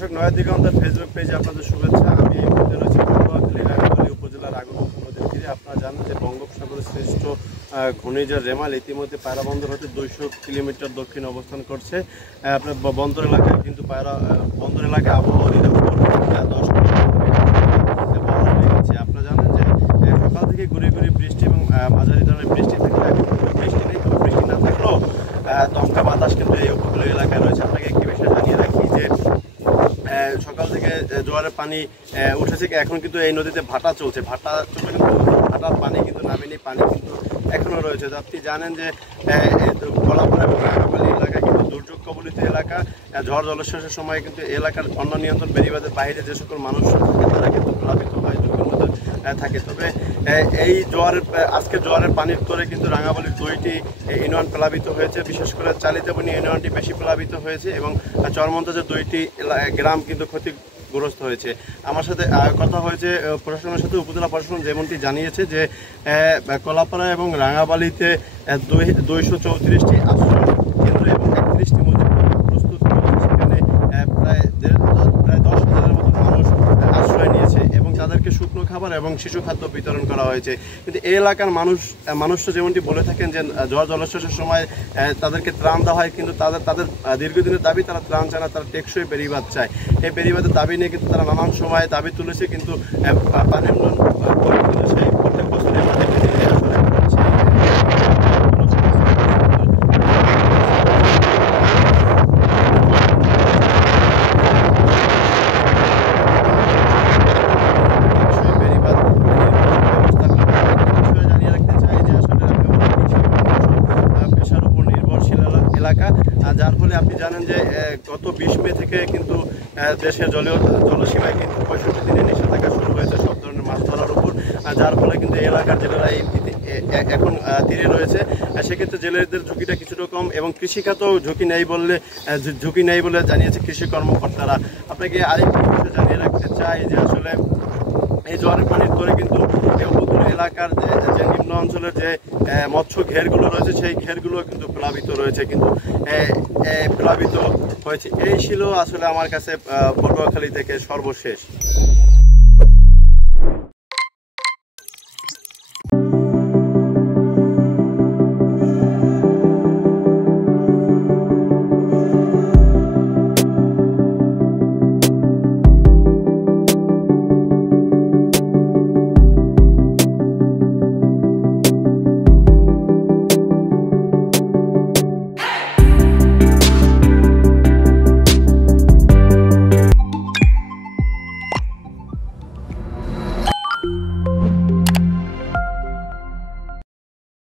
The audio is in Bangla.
দর্শক নয়া দিগন্তের ফেসবুক পেজে আপনাদের শুভেচ্ছা। আমি এই মুহূর্তে রয়েছি পটুয়াখালী রাঙ্গামালী উপজেলার আগরতলা নদীর তীরে। আপনারা জানেন যে বঙ্গোপসাগরের শ্রেষ্ঠ ঘূর্ণিঝড় রেমাল ইতিমধ্যে পায়রা বন্দর হতে 200 কিলোমিটার দক্ষিণে অবস্থান করছে। আপনার বন্দর এলাকায় কিন্তু বন্দর এলাকায় আবহাওয়া অধিদপ্তর 10 রেখেছে। আপনারা জানেন যে সকাল থেকে ঘুরে ঘুরে বৃষ্টি এবং মাঝারি ধরনের বৃষ্টি থাকলে বৃষ্টি নেই, তবে বৃষ্টি না থাকলেও দমকা বাতাস কিন্তু এই উপকূলীয় এলাকায় রয়েছে। আপনাকে একটি বিষয় জানিয়ে রাখি যে সকাল থেকে জোয়ারের পানি উঠেছে, এখন কিন্তু এই নদীতে ভাটা চলছে কিন্তু ভাটার পানি কিন্তু নামেনি, পানি কিন্তু এখনও রয়েছে। আপনি জানেন যে কলাপাড়া এবং রাঙ্গামালী এলাকা কিন্তু দুর্যোগ কবলিত এলাকা। ঝড় জলোচ্ছ্বাসের সময় কিন্তু এলাকার বন্যা নিয়ন্ত্রণ বেড়িবাঁধের বাইরে যে সকল মানুষ থাকে তারা কিন্তু প্লাবিত হয়, ঝুঁকির মধ্যে থাকে। তবে এই আজকে জোয়ারের পানির করে কিন্তু রাঙ্গামালীর 2টি ইউনিয়ন প্লাবিত হয়েছে। বিশেষ করে চালিতাবনী ইউনিয়নটি বেশি প্লাবিত হয়েছে এবং চরমন্তাজের 2টি গ্রাম কিন্তু ক্ষতিগ্রস্ত হয়েছে। আমার সাথে কথা হয়েছে প্রশাসনের সাথে। উপজেলা প্রশাসন যেমনটি জানিয়েছে যে কলাপাড়া এবং রাঙ্গামালীতে 234টি আশ্রয় কেন্দ্র এবং 31টি মজুদ প্রস্তুত করেছে। সেখানে প্রায় 10,000-এর মতো মানুষ আশ্রয় নিয়েছে এবং তাদেরকে শুকনো খাবার এবং শিশু খাদ্য বিতরণ করা হয়েছে। কিন্তু এই এলাকার মানুষরা যেমনটি বলে থাকেন যে ঝড় জলোচ্ছ্বাসের সময় তাদেরকে ত্রাণ দেওয়া হয়, কিন্তু তাদের দীর্ঘদিনের দাবি, তারা ত্রাণ চায় না, তারা টেকসই বেড়িবাঁধ চায়। এই বেড়িবাঁধের দাবি নিয়ে কিন্তু তারা নানান সময় দাবি তুলেছে, কিন্তু পানি উন্নয়ন সেই প্রত্যেক বছরে এলাকা, যার ফলে আপনি জানেন যে গত 20 মে থেকে কিন্তু দেশের জলসীমায় কিন্তু 65 দিনের নিষেধাজ্ঞা শুরু হয়েছে সব ধরনের মাছ ধরার উপর। যার ফলে কিন্তু এই এলাকার জেলেরা এখন তীরে রয়েছে। সেক্ষেত্রে জেলেদের ঝুঁকিটা কিছুটা কম এবং কৃষিখাতেও ঝুঁকি নেই বলে জানিয়েছে কৃষি কর্মকর্তারা। আপনাকে আরেকটি বিষয় জানিয়ে রাখতে চাই যে আসলে এই জোয়ারের পানির করে কিন্তু উপকূলীয় এলাকার যে নিম্ন অঞ্চলের যে মৎস্য ঘেরগুলো রয়েছে সেই ঘেরগুলো কিন্তু প্লাবিত হয়েছে। এই ছিল আসলে আমার কাছে পটুয়াখালী থেকে সর্বশেষ।